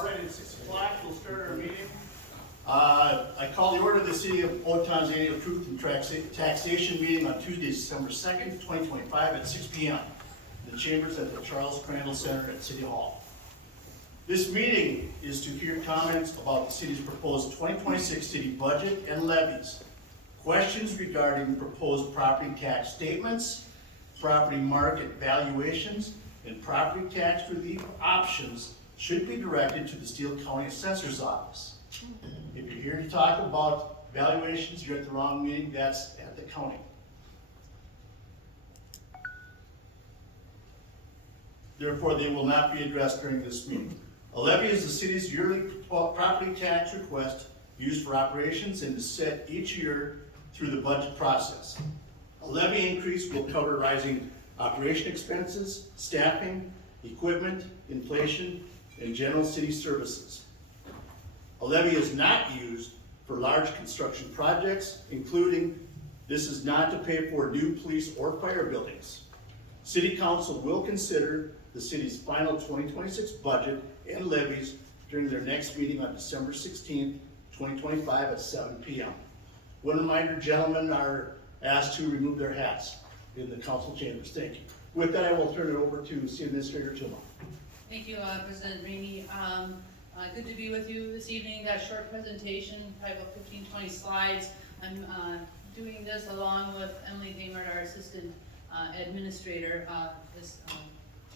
All right, at 6 o'clock, we'll start our meeting. I call the order of the City of Owatonna's annual Truth and Taxation meeting on Tuesday, December 2nd, 2025 at 6 p.m. in the chambers at the Charles Crandall Center at City Hall. This meeting is to hear comments about the city's proposed 2026 city budget and levies, questions regarding proposed property tax statements, property market valuations, and property tax relief options should be directed to the Steele County Assessor's Office. If you're here to talk about valuations, you're at the wrong meeting. That's at the county. Therefore, they will not be addressed during this meeting. A levy is the city's yearly property tax request used for operations and is set each year through the budget process. A levy increase will cover rising operation expenses, staffing, equipment, inflation, and general city services. A levy is not used for large construction projects, including this is not to pay for new police or fire buildings. City Council will consider the city's final 2026 budget and levies during their next meeting on December 16th, 2025 at 7 p.m. One reminder, gentlemen are asked to remove their hats in the council chambers. Thank you. With that, I will turn it over to City Administrator Tuma. Thank you, President Rainey. Good to be with you this evening. Got a short presentation, probably about 15-20 slides. I'm doing this along with Emily Damert, our Assistant Administrator,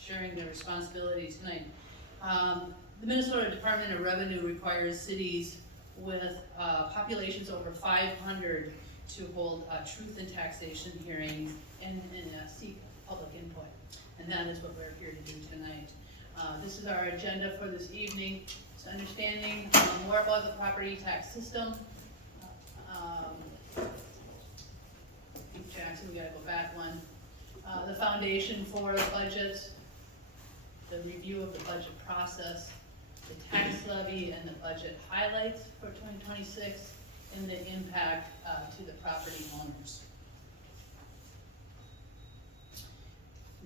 sharing the responsibility tonight. The Minnesota Department of Revenue requires cities with populations over 500 to hold truth and taxation hearings and seek public input. And that is what we're here to do tonight. This is our agenda for this evening. It's understanding more about the property tax system. Jackson, we gotta go back one. The foundation for the budget, the review of the budget process, the tax levy and the budget highlights for 2026, and the impact to the property owners.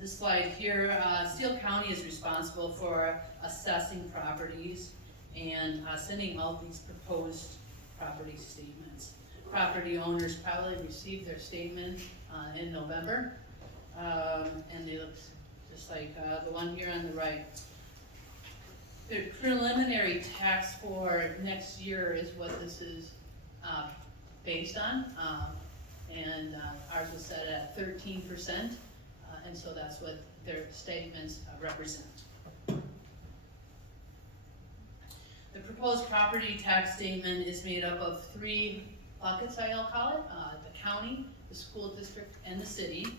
This slide here, Steele County is responsible for assessing properties and sending out these proposed property statements. Property owners probably received their statement in November, and they look just like the one here on the right. The preliminary tax for next year is what this is based on, and ours was set at 13%. And so that's what their statements represent. The proposed property tax statement is made up of three buckets, I'll call it, the county, the school district, and the city.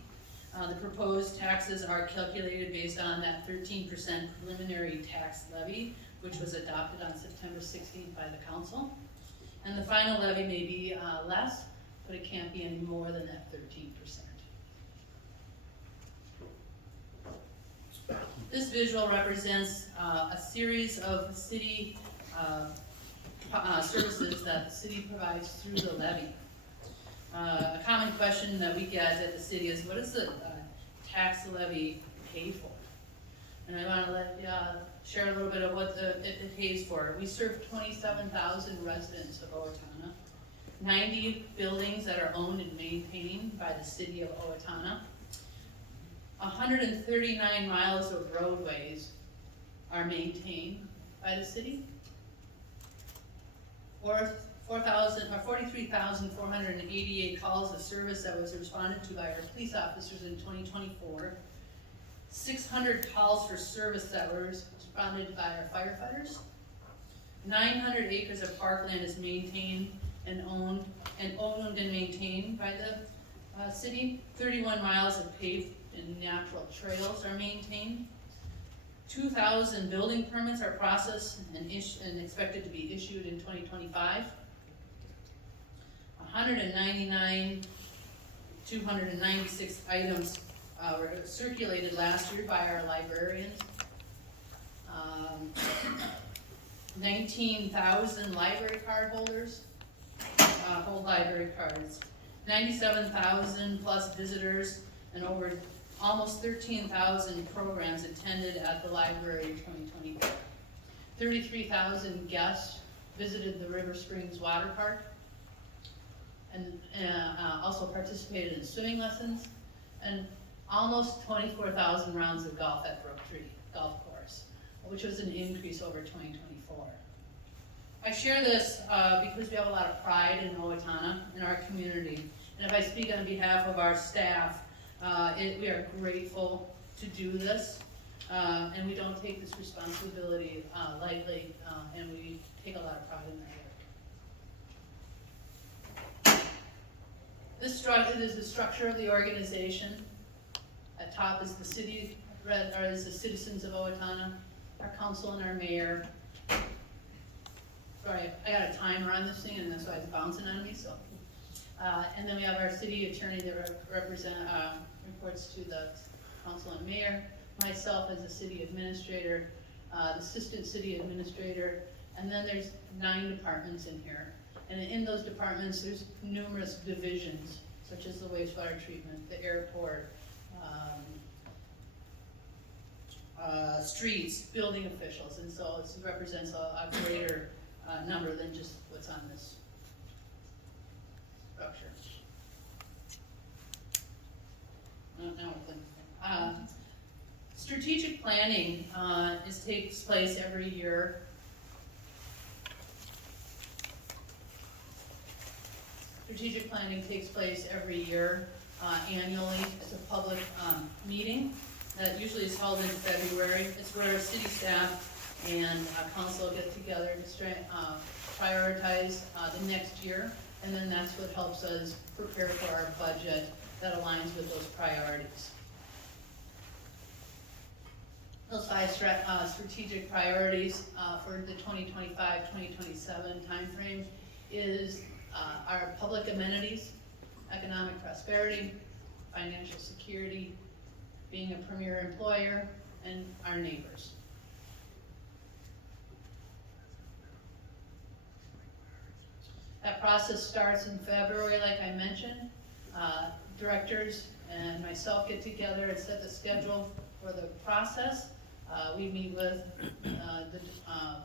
The proposed taxes are calculated based on that 13% preliminary tax levy, which was adopted on September 16th by the council. And the final levy may be less, but it can't be any more than that 13%. This visual represents a series of city services that the city provides through the levy. A common question that we get at the city is, what does the tax levy pay for? And I want to let share a little bit of what it pays for. We serve 27,000 residents of Owatonna, 90 buildings that are owned and maintained by the City of Owatonna. 139 miles of roadways are maintained by the city. 43,488 calls of service that was responded to by our police officers in 2024. 600 calls for service that were responded by our firefighters. 900 acres of parkland is maintained and owned and maintained by the city. 31 miles of paved and natural trails are maintained. 2,000 building permits are processed and expected to be issued in 2025. 296 items were circulated last year by our librarians. 19,000 library card holders hold library cards. 97,000 plus visitors and over almost 13,000 programs attended at the library in 2024. 33,000 guests visited the River Springs Water Park, and also participated in swimming lessons, and almost 24,000 rounds of golf at Brook Tree Golf Course, which was an increase over 2024. I share this because we have a lot of pride in Owatonna, in our community, and if I speak on behalf of our staff, we are grateful to do this, and we don't take this responsibility lightly, and we take a lot of pride in that work. This is the structure of the organization. At top is the citizens of Owatonna, our council and our mayor. Sorry, I got a timer on this thing and that's why it's bouncing on me, so. And then we have our city attorney that reports to the council and mayor, myself as the city administrator, the assistant city administrator, and then there's 9 departments in here. And in those departments, there's numerous divisions, such as the wastewater treatment, the airport, streets, building officials, and so it represents a greater number than just what's on this structure. Now we're thinking. Strategic planning takes place every year. Strategic planning takes place every year, annually. It's a public meeting that usually is held in February. It's where our city staff and council get together to prioritize the next year, and then that's what helps us prepare for our budget that aligns with those priorities. Those 5 strategic priorities for the 2025-2027 timeframe is our public amenities, economic prosperity, financial security, being a premier employer, and our neighbors. That process starts in February, like I mentioned. Directors and myself get together and set the schedule for the process. We meet with,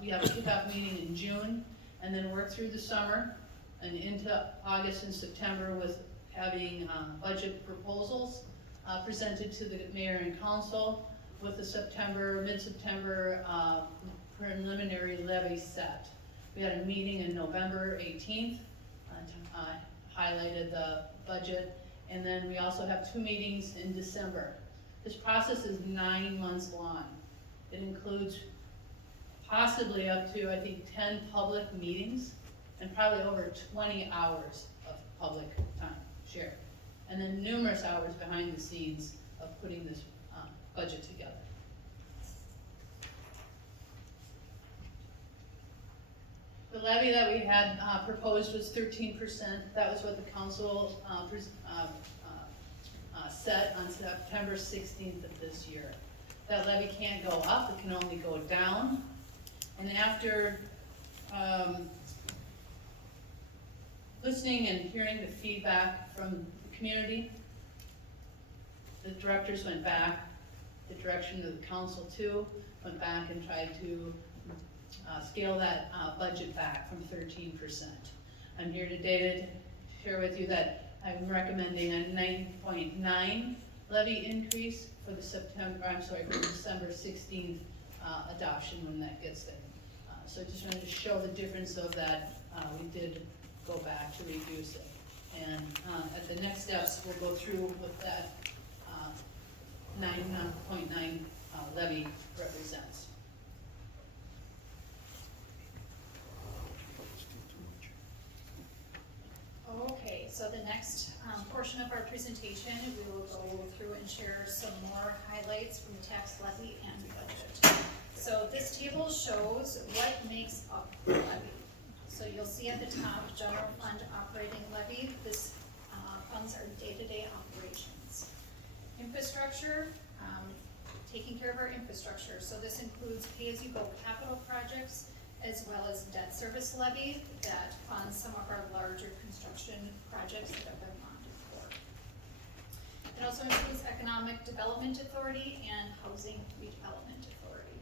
we have a kickoff meeting in June, and then work through the summer and into August and September with having budget proposals presented to the mayor and council, with the mid-September preliminary levy set. We had a meeting in November 18th, highlighted the budget, and then we also have 2 meetings in December. This process is 9 months long. It includes possibly up to, I think, 10 public meetings and probably over 20 hours of public time shared. And then numerous hours behind the scenes of putting this budget together. The levy that we had proposed was 13%. That was what the council set on September 16th of this year. That levy can't go up, it can only go down. And after listening and hearing the feedback from the community, the directors went back, the direction of the council too, went back and tried to scale that budget back from 13%. I'm here today to share with you that I'm recommending a 9.9 levy increase for the December 16th adoption when that gets there. So I just wanted to show the difference of that. We did go back to reduce it. And at the next steps, we'll go through what that 9.9 levy represents. Okay, so the next portion of our presentation, we will go through and share some more highlights from the tax levy and budget. So this table shows what makes up the levy. So you'll see at the top, general fund operating levy. This funds our day-to-day operations. Infrastructure, taking care of our infrastructure. So this includes pay-as-you-go capital projects, as well as debt service levy that funds some of our larger construction projects that have been bonded for. It also includes economic development authority and housing redevelopment authority.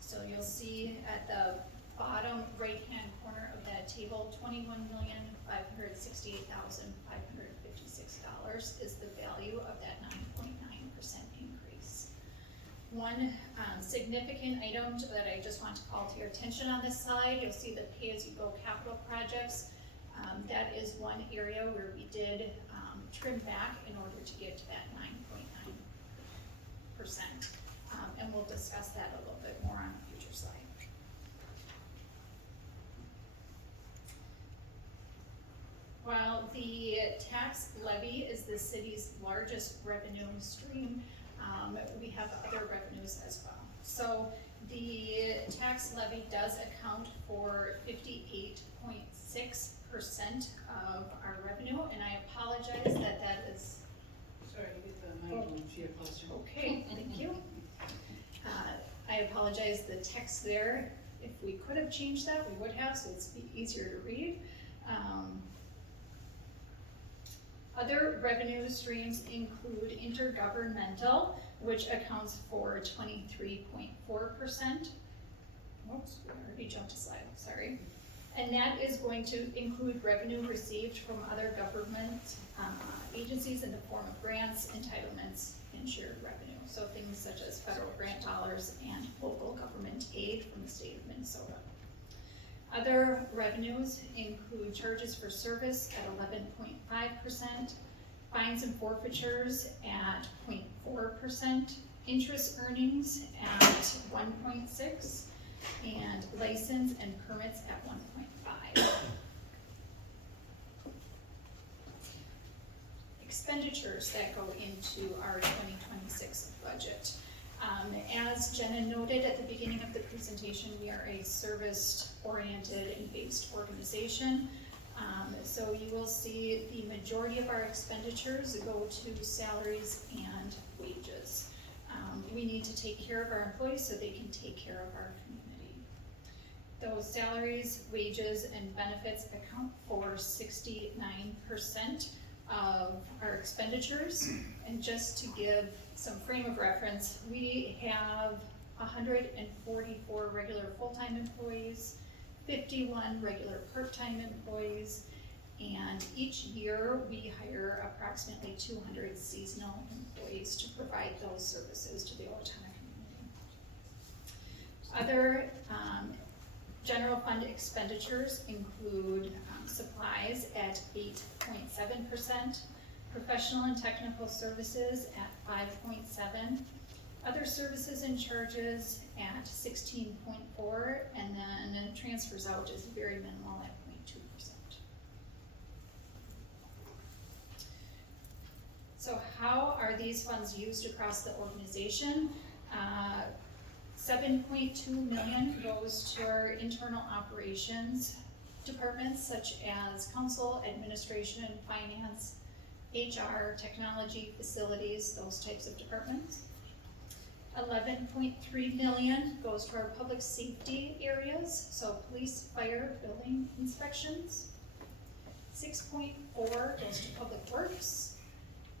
So you'll see at the bottom right-hand corner of that table, $21,568,556 is the value of that 9.9% increase. One significant item that I just want to call to your attention on this slide, you'll see the pay-as-you-go capital projects. That is one area where we did trim back in order to get to that 9.9%. And we'll discuss that a little bit more on a future slide. While the tax levy is the city's largest revenue stream, we have other revenues as well. So the tax levy does account for 58.6% of our revenue, and I apologize that is. Sorry, get the microphone here closer. Okay, thank you. I apologize, the text there, if we could have changed that, we would have, so it's easier to read. Other revenue streams include intergovernmental, which accounts for 23.4%. Whoops, we already jumped a slide, sorry. And that is going to include revenue received from other government agencies in the form of grants, entitlements, and shared revenue. So things such as federal grant dollars and local government aid from the state of Minnesota. Other revenues include charges for service at 11.5%, fines and forfeitures at 0.4%, interest earnings at 1.6%, and license and permits at 1.5%. Expenditures that go into our 2026 budget. As Jenna noted at the beginning of the presentation, we are a service-oriented and based organization. So you will see the majority of our expenditures go to salaries and wages. We need to take care of our employees so they can take care of our community. Those salaries, wages, and benefits account for 69% of our expenditures. And just to give some frame of reference, we have 144 regular full-time employees, 51 regular part-time employees, and each year we hire approximately 200 seasonal employees to provide those services to the Owatonna community. Other general fund expenditures include supplies at 8.7%, professional and technical services at 5.7%, other services and charges at 16.4%, and then transfers out is very minimal at 0.2%. So how are these funds used across the organization? $7.2 million goes to our internal operations departments such as council, administration, finance, HR, technology, facilities, those types of departments. $11.3 million goes to our public safety areas, so police, fire, building inspections. 6.4 goes to public works.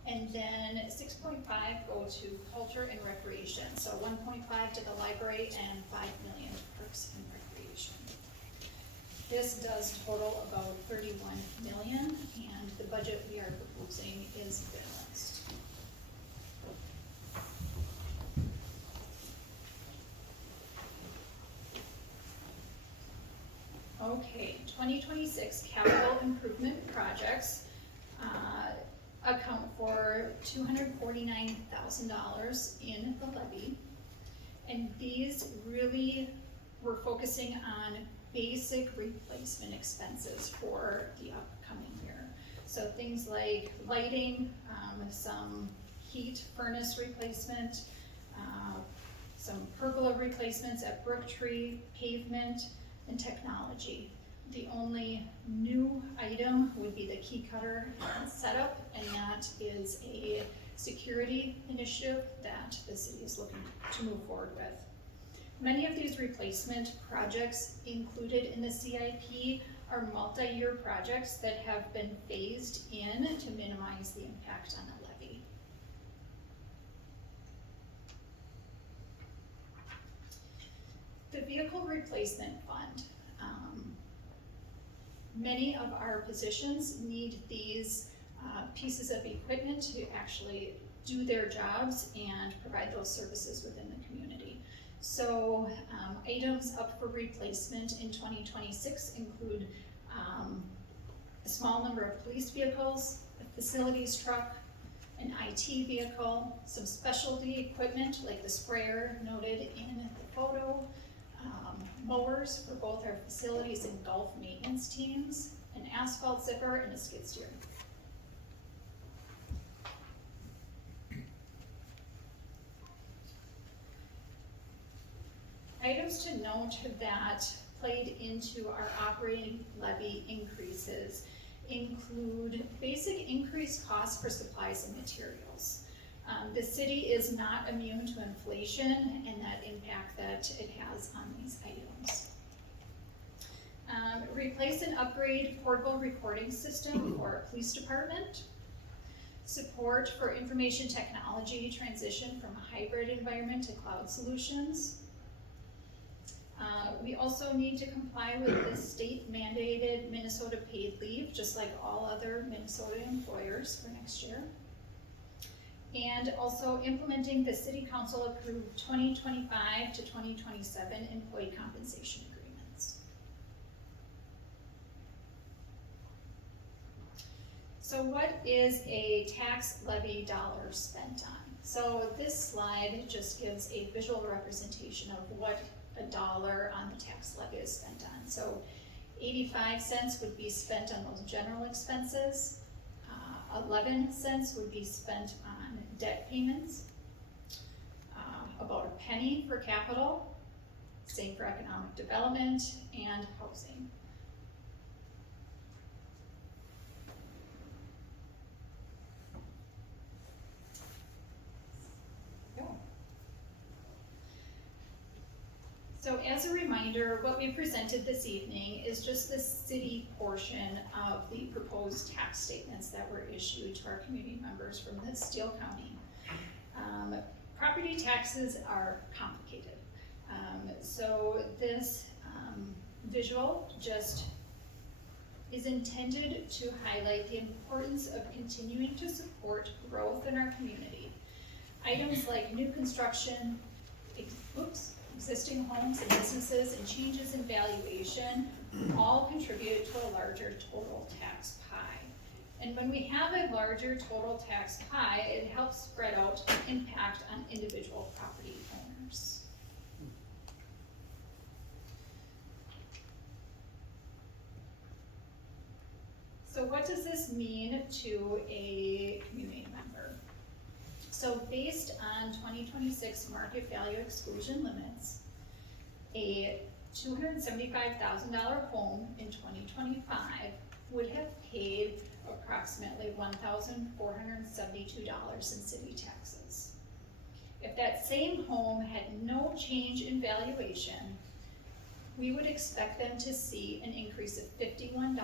And then 6.5 go to culture and recreation. So 1.5 to the library and $5 million to parks and recreation. This does total about $31 million, and the budget we are proposing is balanced. Okay, 2026 capital improvement projects account for $249,000 in the levy. And these really, we're focusing on basic replacement expenses for the upcoming year. So things like lighting, some heat furnace replacement, some pergola replacements at Brooktree, pavement, and technology. The only new item would be the key cutter setup, and that is a security initiative that the city is looking to move forward with. Many of these replacement projects included in the CIP are multi-year projects that have been phased in to minimize the impact on the levy. the vehicle replacement fund. Many of our positions need these pieces of equipment to actually do their jobs and provide those services within the community. So items up for replacement in 2026 include a small number of police vehicles, a facilities truck, an IT vehicle, some specialty equipment like the sprayer noted in the photo, mowers for both our facilities and golf maintenance teams, an asphalt zipper, and a skid steer. Items to note that played into our operating levy increases include basic increased costs for supplies and materials. The city is not immune to inflation and that impact that it has on these items. Replace and upgrade portable recording system for our police department. Support for information technology transition from a hybrid environment to cloud solutions. We also need to comply with the state mandated Minnesota paid leave, just like all other Minnesota employers for next year. And also implementing the city council approved 2025 to 2027 employee compensation agreements. So what is a tax levy dollar spent on? So this slide just gives a visual representation of what a dollar on the tax levy is spent on. So 85 cents would be spent on those general expenses. 11 cents would be spent on debt payments. About a penny for capital, same for economic development and housing. So as a reminder, what we presented this evening is just the city portion of the proposed tax statements that were issued to our community members from the Steele County. Property taxes are complicated. So this visual just is intended to highlight the importance of continuing to support growth in our community. Items like new construction, existing homes and businesses and changes in valuation all contribute to a larger total tax pie. And when we have a larger total tax pie, it helps spread out the impact on individual property owners. So what does this mean to a community member? So based on 2026 market value exclusion limits, a $275,000 home in 2025 would have paid approximately $1,472 in city taxes. If that same home had no change in valuation, we would expect them to see an increase of $51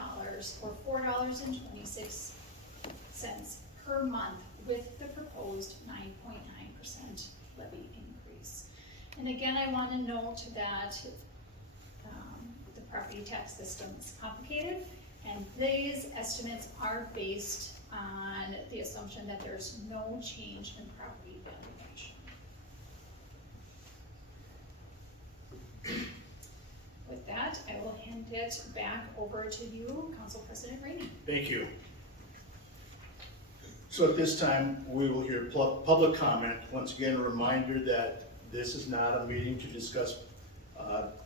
or $4.26 per month with the proposed 9.9% levy increase. And again, I want to note that the property tax system is complicated, and these estimates are based on the assumption that there's no change in property valuation. With that, I will hand it back over to you, Council President Rainey. Thank you. So at this time, we will hear public comment. Once again, a reminder that this is not a meeting to discuss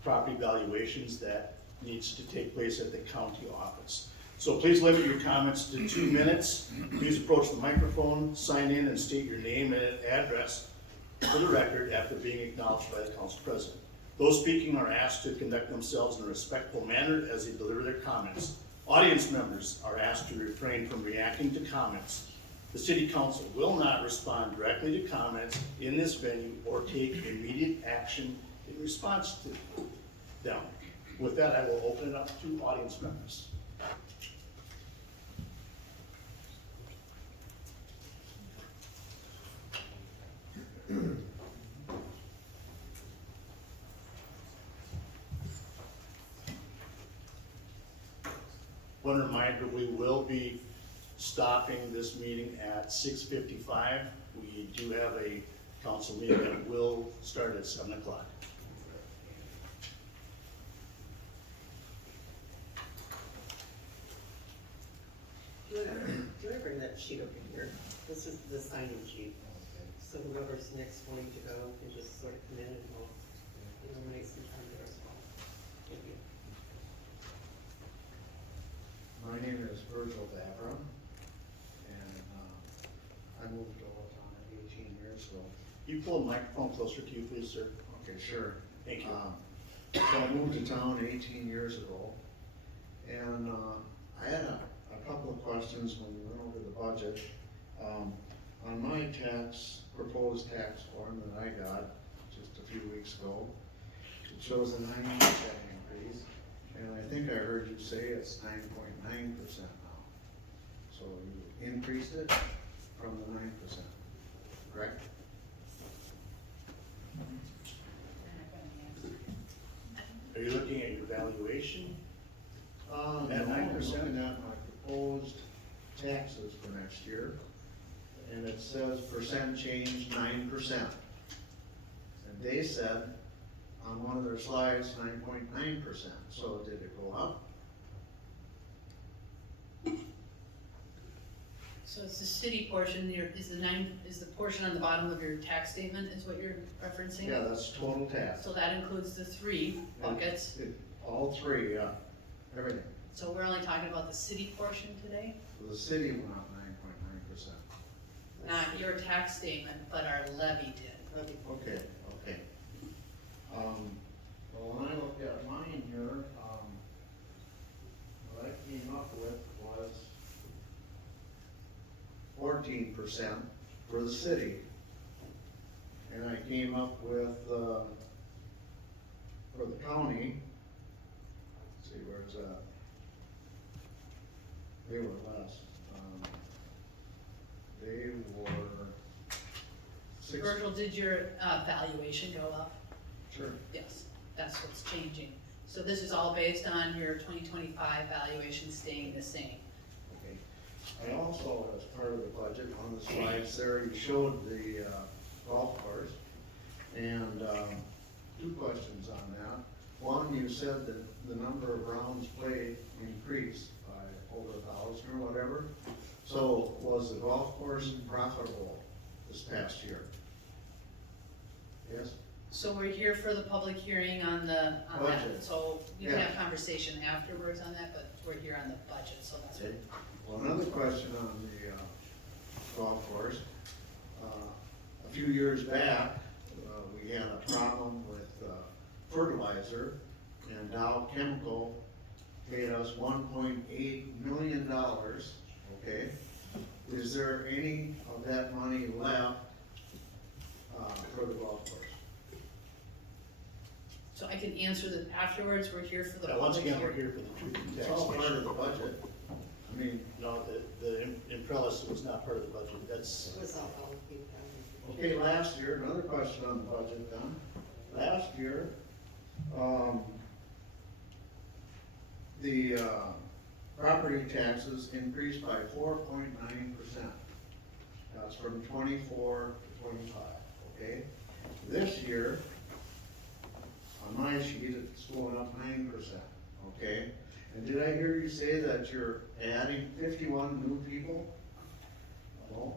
property valuations. That needs to take place at the county office. So please limit your comments to 2 minutes. Please approach the microphone, sign in, and state your name and address for the record after being acknowledged by the council president. Those speaking are asked to conduct themselves in a respectful manner as they deliver their comments. Audience members are asked to refrain from reacting to comments. The city council will not respond directly to comments in this venue or take immediate action in response to them. With that, I will open it up to audience members. One reminder, we will be stopping this meeting at 6:55. We do have a council meeting that will start at 7 o'clock. Do I bring that sheet over here? This is the signing sheet. So whoever's next one to go can just sort of come in and we'll eliminate some time there as well. Thank you. My name is Virgil Davram, and I moved to Owatonna 18 years ago. You pull the microphone closer to you, please, sir. Okay, sure. Thank you. So I moved to town 18 years ago, and I had a couple of questions when we went over the budget. On my proposed tax form that I got just a few weeks ago, it shows a 9% increase, and I think I heard you say it's 9.9% now. So you increased it from the 9%, correct? Are you looking at your valuation? No, At 9%? I'm looking at my proposed taxes for next year, and it says percent change 9%. And they said on one of their slides, 9.9%, so did it go up? So it's the city portion, is the portion on the bottom of your tax statement is what you're referencing? Yeah, that's total tax. So that includes the 3 buckets, All three, yeah, everything. so we're only talking about the city portion today? The city went up 9.9%. Not your tax statement, but our levy did. Okay, okay. Well, when I looked at mine here, what I came up with was 14% for the city. And I came up with, for the county, let's see, where's that? They were less. They were Virgil, did your valuation go up? Sure. Yes, that's what's changing. So this is all based on your 2025 valuation staying the same. Okay. I also, as part of the budget, on the slides there, you showed the golf course. And 2 questions on that. One, you said that the number of rounds played increased by over 1,000 or whatever. So was the golf course profitable this past year? Yes? So we're here for the public hearing on that, Budget. so you can Yeah. have conversation afterwards on that, but we're here on the budget, so that's what. Okay. Well, another question on the golf course. A few years back, we had a problem with fertilizer, and Dow Chemical paid us $1.8 million, okay? Is there any of that money left for the golf course? So I can answer that afterwards, we're here for the Yeah, once public again, we're hearing. here for the truth and It's all part of taxation. the budget. I mean, No, the imprellis was not part of the budget, that's, It was all allocated. okay, last year, another question on the budget then. Last year, the property taxes increased by 4.9%. That's from 24 to 25, okay? This year, on my sheet, it's going up 9%, okay? And did I hear you say that you're adding 51 new people? No?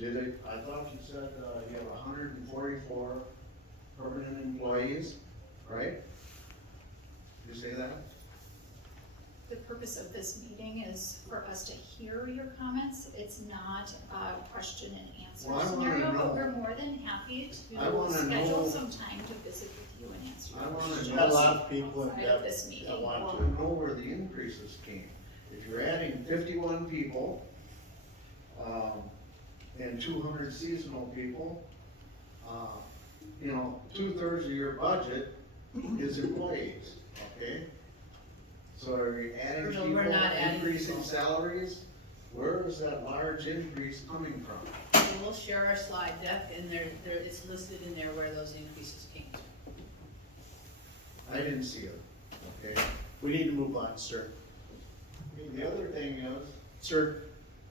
I thought you said you have 144 permanent employees, right? Did you say that? The purpose of this meeting is for us to hear your comments. It's not a question and answer Well, I wanna scenario, know. but we're more than happy I to wanna schedule know. some time to visit with you and answer I your wanna questions. we got a lot of people outside of this meeting. that want I to. want to know where the increases came. If you're adding 51 people, and 200 seasonal people, 2/3 of your budget is employees, okay? So are you adding Virgil, people, we're not adding increasing people. salaries? Where is that large increase coming from? So we'll share our slide deck, and it's listed in there where those increases came from. I didn't see it, okay? We need to move on, sir. Okay, the other thing is, Sir,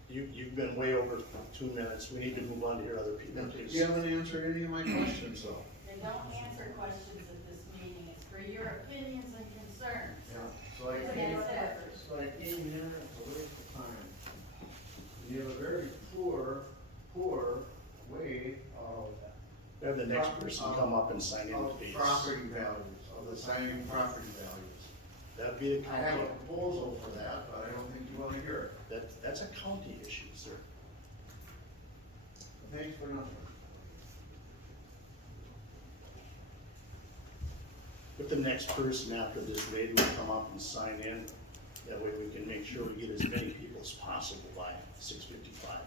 you've been way over 2 minutes. We need to move on to hear other people, please. you haven't answered any of my questions, though. They don't answer questions at this meeting, it's for your opinions and concerns. Yeah. So I That's came, it. so I came here, it's a waste of time. You have a very poor way of. Have the next person come up and sign in, Of please. property values, of assigning property values. That'd be a I have county, a proposal for that, but I don't think you wanna hear it. that's a county issue, sir. Thanks for nothing. But the next person after this lady will come up and sign in. That way we can make sure we get as many people as possible by 6:55.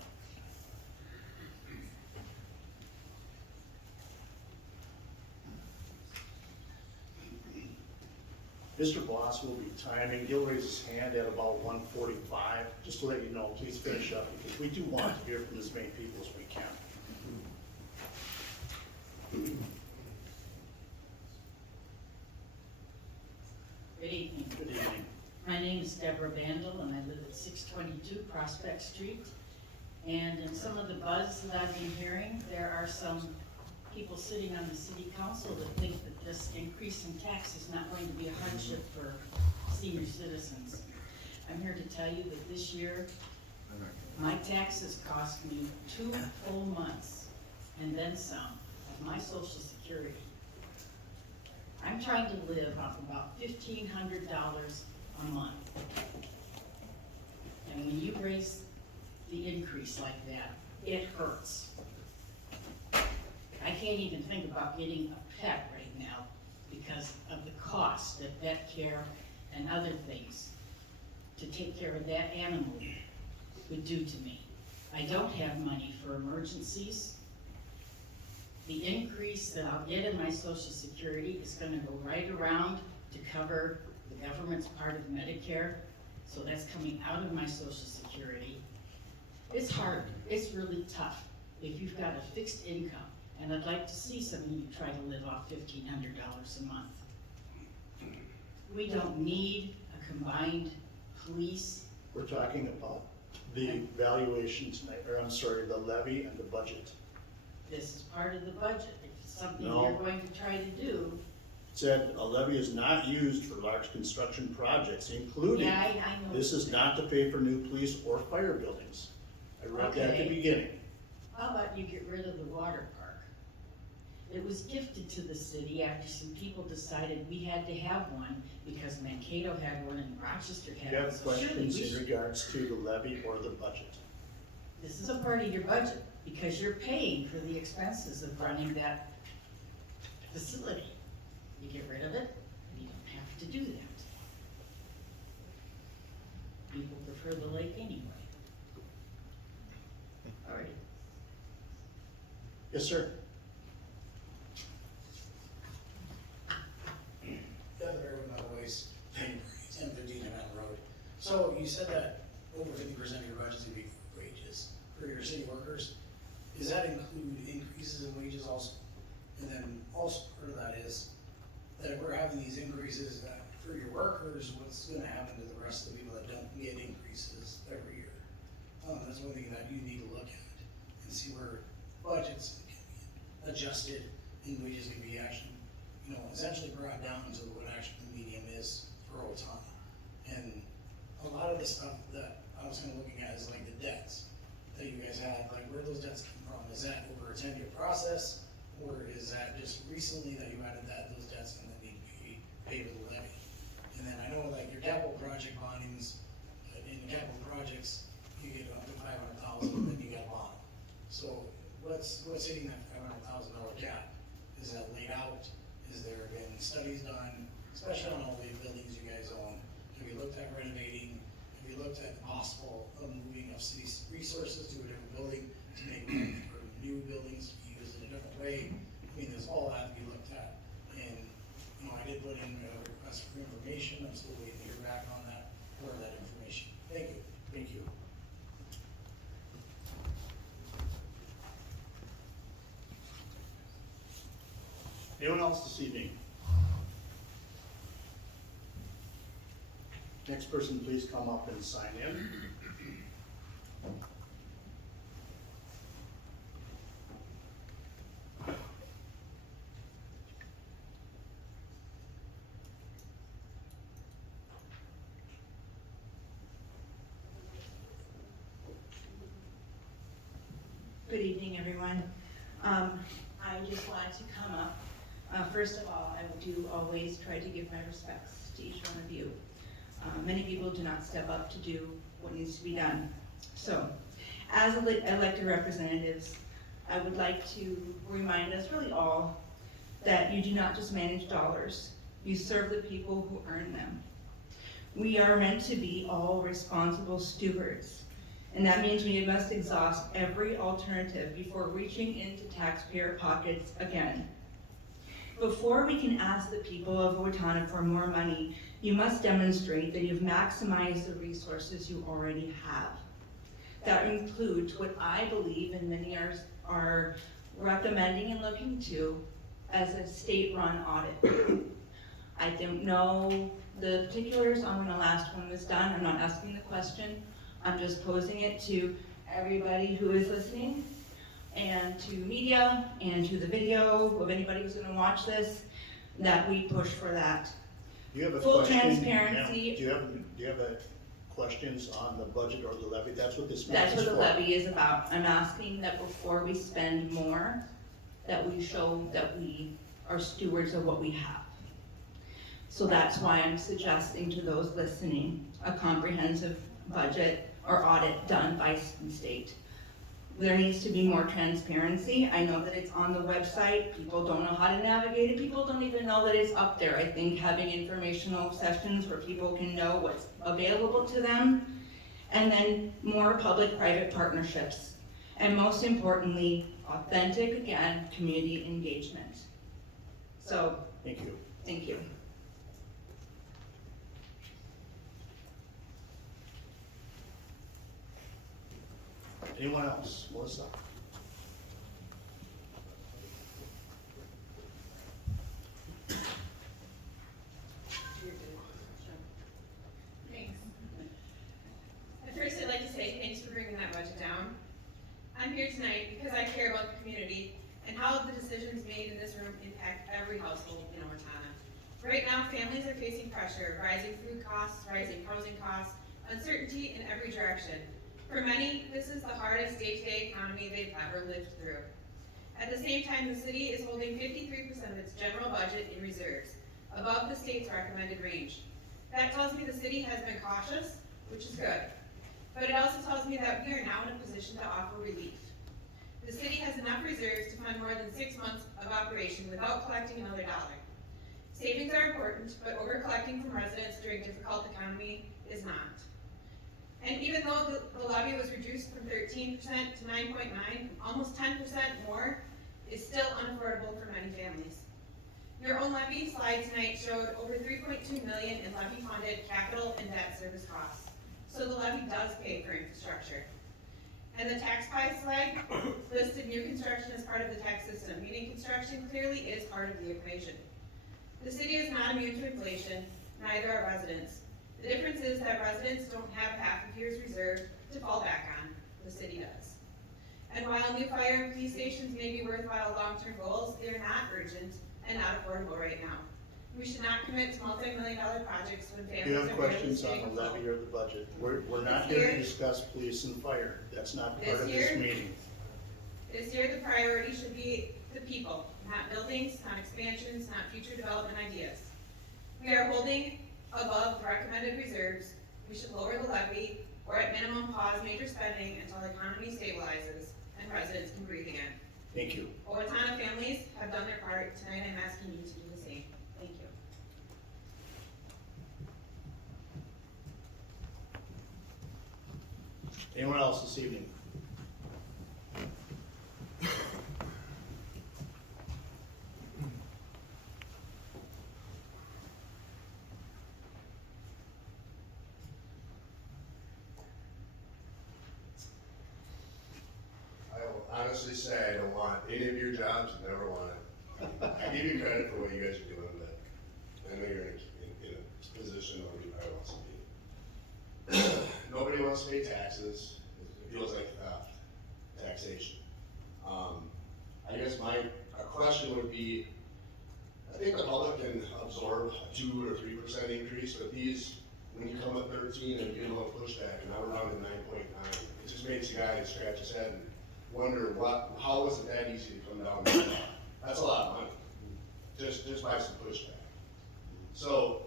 Mr. Boss will be timing, he'll raise his hand at about 1:45, just to let you know, please finish up, because we do want to hear from as many people as we can. Good evening. Good evening. My name is Deborah Bandel, and I live at 622 Prospect Street. And in some of the buzz that I've been hearing, there are some people sitting on the city council that think that this increase in tax is not going to be a hardship for senior citizens. I'm here to tell you that this year, my taxes cost me 2 full months and then some of my social security. I'm trying to live off about $1,500 a month. And when you raise the increase like that, it hurts. I can't even think about getting a pet right now because of the cost that vet care and other things to take care of that animal would do to me. I don't have money for emergencies. The increase that I'll get in my social security is gonna go right around to cover the government's part of Medicare, so that's coming out of my social security. It's hard, it's really tough if you've got a fixed income, and I'd like to see some of you try to live off $1,500 a month. We don't need a combined police. We're talking about the valuation tonight, or I'm sorry, the levy and the budget. This is part of the budget. If it's something No. you're going to try to do, Said a levy is not used for large construction projects, including, yeah, I know. this is not to pay for new police or fire buildings. I read that at the Okay. beginning. How about you get rid of the water park? It was gifted to the city after some people decided we had to have one because Mankato had one and Rochester Do had you one. have So surely questions we in should- regards to the levy or the budget? This is a part of your budget because you're paying for the expenses of running that facility. You get rid of it, you don't have to do that. People prefer the lake anyway. All right. Yes, sir. Yeah, there were no ways, 10:15 Mountain Road. So you said that over 50% of your budget is gonna be wages for your city workers. Does that include increases in wages also? And then also part of that is that if we're having these increases for your workers, what's gonna happen to the rest of the people that don't get increases every year? That's one thing that you need to look at and see where budgets can be adjusted and wages can be actually, essentially brought down to what actually the medium is for Owatonna. And a lot of the stuff that I was kind of looking at is like the debts that you guys had, like where those debts come from. Is that over a 10-year process, or is that just recently that you added those debts and then need to be paid with the levy? And then I know like your capital project bondings, in capital projects, you get up to 500,000, and then you got a bond. So what's hitting that $500,000 cap? Is that laid out? Has there been studies done, especially on all the buildings you guys own? Have you looked at renovating? Have you looked at the possible moving of city resources to a different building to make room for new buildings to be used in a different way? I mean, there's all that to be looked at. And, I did put in a request for information. I'm still waiting to hear back on that, for that information. Thank you. Thank you. Anyone else this evening? Next person, please come up and sign in. Good evening, everyone. I just wanted to come up. First of all, I do always try to give my respects to each one of you. Many people do not step up to do what needs to be done. So, as elected representatives, I would like to remind us really all that you do not just manage dollars, you serve the people who earn them. We are meant to be all responsible stewards. And that means we must exhaust every alternative before reaching into taxpayer pockets again. Before we can ask the people of Owatonna for more money, you must demonstrate that you've maximized the resources you already have. That includes what I believe and many are recommending and looking to as a state-run audit. I don't know the particulars on when the last one was done. I'm not asking the question. I'm just posing it to everybody who is listening, and to media, and to the video, of anybody who's gonna watch this, that we push for that. Do you have a Full question? transparency. Ma'am, do you have questions on the budget or the levy? That's what this meeting That's is what for. the levy is about. I'm asking that before we spend more, that we show that we are stewards of what we have. So that's why I'm suggesting to those listening, a comprehensive budget or audit done by the state. There needs to be more transparency. I know that it's on the website. People don't know how to navigate it. People don't even know that it's up there. I think having informational sessions where people can know what's available to them, and then more public-private partnerships. And most importantly, authentic, again, community engagement. So, Thank you. thank you. Anyone else? Melissa? Thanks. At first, I'd like to say thanks for bringing that budget down. I'm here tonight because I care about the community and how the decisions made in this room impact every household in Owatonna. Right now, families are facing pressure, rising food costs, rising housing costs, uncertainty in every direction. For many, this is the hardest day-to-day economy they've ever lived through. At the same time, the city is holding 53% of its general budget in reserves, above the state's recommended range. That tells me the city has been cautious, which is good. But it also tells me that we are now in a position to offer relief. The city has enough reserves to fund more than 6 months of operation without collecting another dollar. Savings are important, but over-collecting from residents during a difficult economy is not. And even though the levy was reduced from 13% to 9.9, almost 10% more, is still unaffordable for many families. Your own levy slide tonight showed over $3.2 million in levy-funded capital and debt service costs. So the levy does pay for infrastructure. And the tax pie slide listed new construction as part of the tax system, meaning construction clearly is part of the equation. The city is not immune to inflation, neither are residents. The difference is that residents don't have half a year's reserve to fall back on. The city does. And while new fire and police stations may be worthwhile long-term goals, they are not urgent and not affordable right now. We should not commit to multi-million-dollar projects when Do you families have are barely questions staying on the afloat. levy or the budget? We're not here to discuss police and fire. That's not part of this meeting. This year, the priority should be the people, not buildings, not expansions, not future development ideas. We are holding above the recommended reserves. We should lower the levy, or at minimum pause major spending until the economy stabilizes and residents can breathe again. Thank you. Owatonna families have done their part. Tonight I'm asking you to do the same. Thank you. Anyone else this evening? I will honestly say I don't want any of your jobs, never want it. I give you credit for what you guys are doing, but I know you're in a position where you probably want some. absorb a 2 or 3% increase, but these, when you come at 13 and get a little pushback, and now we're down to 9.9, it just makes the guy scratch his head and wonder how was it that easy to come down to that? That's a lot of money, just by some pushback. So,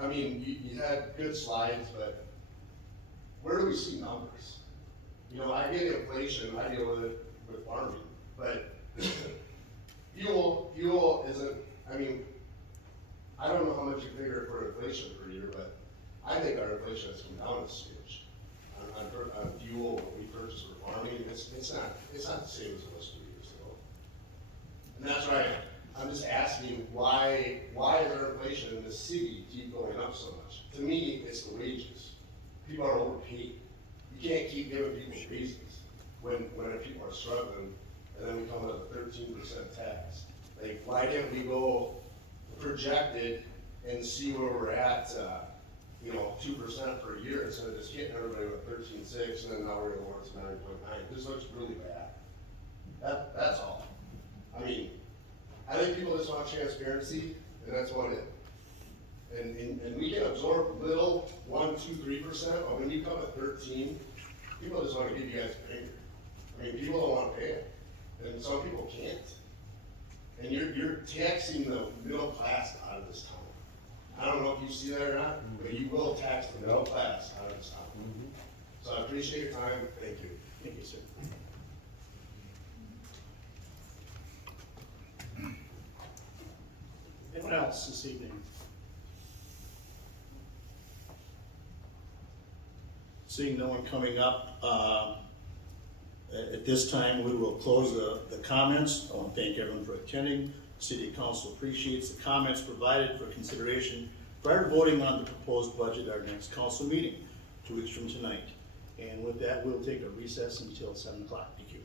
I mean, you had good slides, but where do we see numbers? You know, I get inflation, I deal with it with farming, but fuel isn't, I mean, I don't know how much you figure for inflation per year, but I think our inflation has come down a smidge. On fuel, what we purchase for farming, it's not the same as it was 2 years ago. And that's why I'm just asking, why is our inflation in the city keep going up so much? To me, it's the wages. People are overpaid. You can't keep giving people raises when people are struggling, and then we come with a 13% tax. Like, why didn't we go projected and see where we're at, 2% per year instead of just hitting everybody with 13.6, and then now we're going to 9.9. This looks really bad. That's all. I mean, I think people just want transparency, and that's what it. And we can absorb little 1, 2, 3%, but when you come at 13, people just want to give you guys a finger. I mean, people don't want to pay it, and some people can't. And you're taxing the middle class out of this town. I don't know if you see that or not, but you will tax the middle class out of this town. So I appreciate your time. Thank you. Thank you, sir. Anyone else this evening? Seeing no one coming up, at this time, we will close the comments. I want to thank everyone for attending. City Council appreciates the comments provided for consideration prior to voting on the proposed budget at our next council meeting, 2 weeks from tonight. And with that, we'll take a recess until 7 o'clock. Thank you.